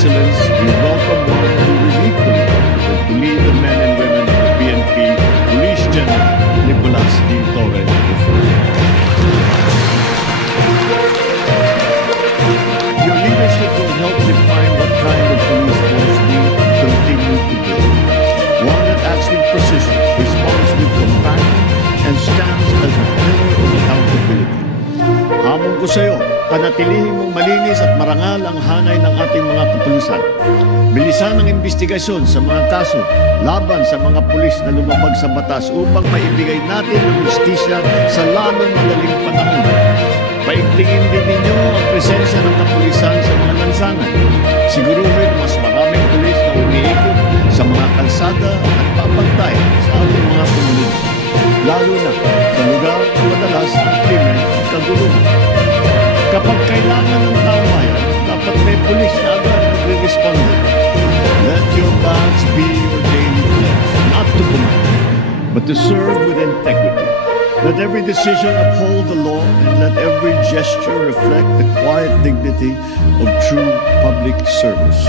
excellence, we welcome one who is equally competent to lead the men and women of the PNP, Police General Nicolas D. Torres III. Your leadership will help define what kind of police force we continue to build. One that acts with precision, responds with compassion, and stands as a pillar of accountability. Hamon ko sa iyo, panatilihin mong malinis at marangal ang hanay ng ating mga kapulisan. Bilisan ang investigasyon sa mga kaso laban sa mga pulis na lumabag sa batas upang maibigay natin ang justisya sa lalong madaling panahon. Paigtingin din ninyo ang presensya ng kapulisan sa mga lansangan. Siguruhin mas maraming pulis na umiikot sa mga kalsada at papantay sa ating mga komunidad, lalo na sa lugar na madalas ang krimen at kaguluhan. Kapag kailangan ng tawayan, dapat may pulis na agad nagre-responde. Let your badge be your daily pledge, not to command, but to serve with integrity. Let every decision uphold the law, and let every gesture reflect the quiet dignity of true public service.